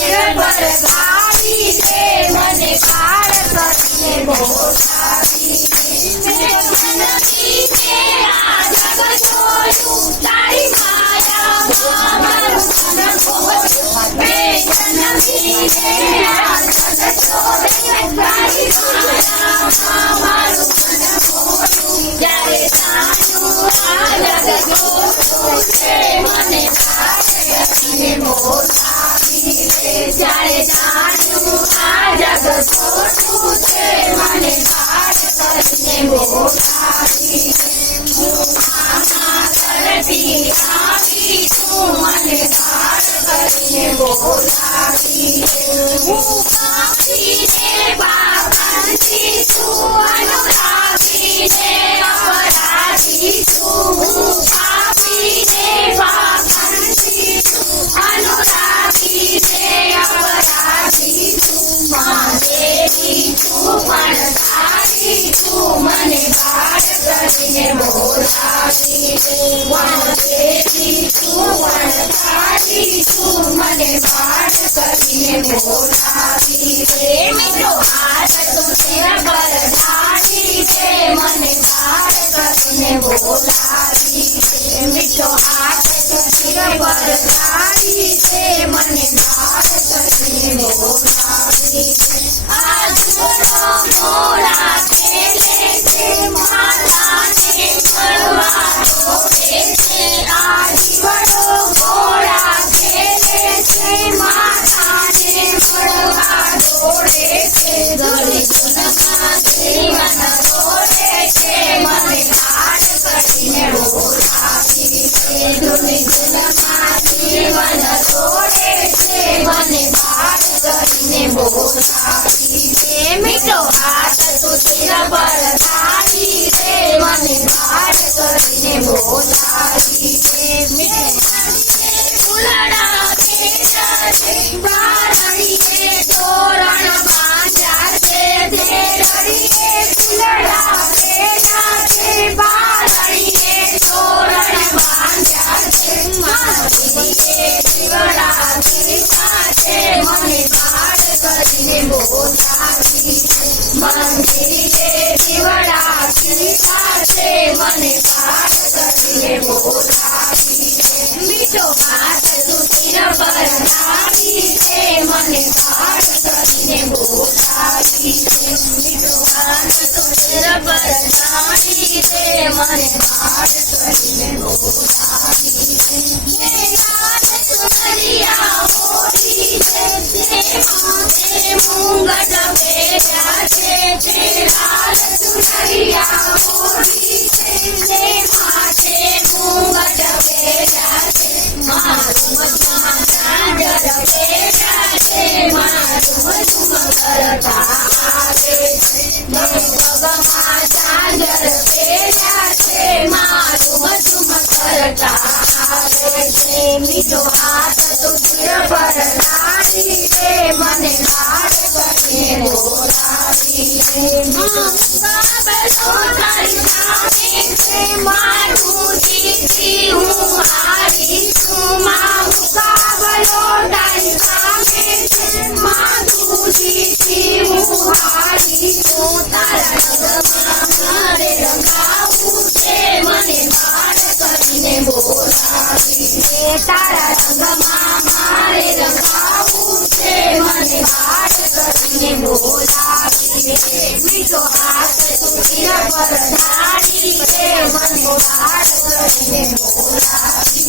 વરગાડી દે મને કાળ કરીને બોલાવી આ જગ જોયું તારી માયામાં મારું મન ખોયું મેં જન્મથી આ જગ જોયું તારી માયામાં મારું મન ખોયું જ્યારે જાણ્યું આ જગ જોયું છે મને કાળ કરીને બોલાવી જ્યારે જાણ્યું આ જગ જોયું છે મને કાળ કરીને બોલાવી હું મામા કરતી આવી તું મને કાળ કરીને બોલાવી હું કાપીને બાબાથી તું અનુરાગીને અપરાધી તું હું કાપીને બાબાથી તું અનુરાગીને અપરાધી તું મારી તું પણ તારી તું મને કાળ કરીને બોલાવી મારી તું પણ તારી તું મને કાળ કરીને બોલાવી મિત્રો હાથ તું તેરા પર ધારી છે મને કાળ કરીને બોલાવી મિત્રો હાથ તું તેરા પર ધારી છે મને કાળ કરીને બોલાવી આજ મોરા ખેલે છે માતાને મળવા દોડે છે આજ વડો ઘોડા ખેલે છે માતાને મળવા દોડે છે દોડી જુનમાં જીવન દોડે છે મને કાળ કરીને બોલાવી દોડી જુનમાં જીવન દોડે છે મને કાળ કરીને બોલાવી મિત્રો હાથ તું તેરા પર ધારી છે મને કાળ કરીને બોલાવી ફૂલડા ખેડા છે બારણીએ તોરણ બાંધ્યા છે ધેરડીએ ફૂલડા ખેડા છે બારણીએ તોરણ બાંધ્યા છે મારીએ દીવડા દીધા છે મને કાળ કરીને બોલાવી મંદિરે દીવડા દીધા છે મને કાળ કરીને બોલાવી મીઠો હાથ તું તેરા પર ધારી છે મને કાળ કરીને બોલાવી મીઠો હાથ તું તેરા પર ધારી છે મને કાળ કરીને બોલાવી યાદ સુનરિયા મોટી છે તેમાં તે મુંગટ બેઠા છે તે લાલ સુનરિયા મોટી છે તેમાં તે મુંગટ બેઠા છે મારું મધુમાં ચાંદર બેઠા છે મારું મધુમાં કરતા આવે છે ગગમાં ચાંદર બેઠા છે મારું મધુમાં કરતા આવે છે મીઠો હાથ તું તેરા પર ધારી છે મને કાળ કરીને બોલાવી તારી સામે છે મારું જીતી હું હારી છું મારું કાબલો તારી સામે છે મારું જીતી હું હારી છું તારા રંગમાં મારે રંગાવું છે મને કાળ કરીને બોલાવી તારા રંગમાં મારે રંગાવું છે મને કાળ કરીને બોલાવી મીઠો હાથ તું તેરા પર ધારી છે મને કાળ કરીને બોલાવી